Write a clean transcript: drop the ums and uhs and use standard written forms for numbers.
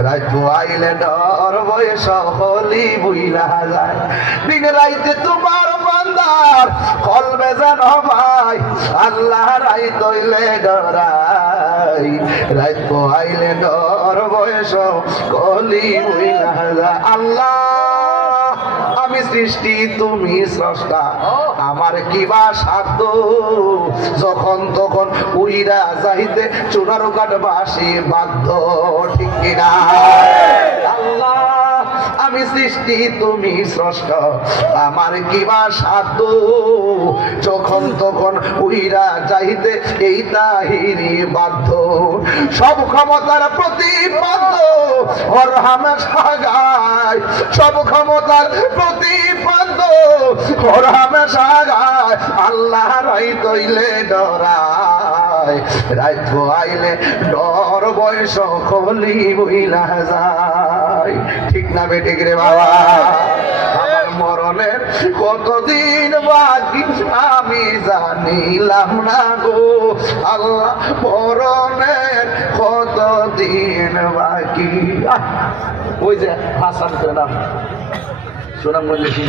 রাত আইলে ডর বয়স হলি বুইলা যায় দিন রাইতে তোমার বান্দার কলবে যেন ভাই আল্লাহ রাইত হইলে ডরাই রাত আইলে ডর বয়স হলি বুইলা যায় আল্লাহ আমি সৃষ্টি তুমি স্রষ্টা আমার কিবা সাধ্য যখন তখন উইরা যাইতে চুনারু কাঠবাসী বাধ্য ঠিক কিনা আল্লাহ আমি সৃষ্টি তুমি স্রষ্টা আমার কিবা সাধ্য যখন তখন উইরা যাইতে এই তাহিরি বাধ্য সব ক্ষমতার প্রতিপাদ্য হর হামেশা গায় সব ক্ষমতার প্রতিপাদ্য হর হামেশা গায় আল্লাহ রাইত হইলে ডরায় রাইত আইলে ডর বয়স কলি বইলা যায় ঠিক না বেঠিক রে বাবা আমার মরণের কতদিন বাকি আমি জানিলাম না গো আল্লাহ মরণের কতদিন বাকি ওই যে হাসান করে নাম সুনাম বললেছি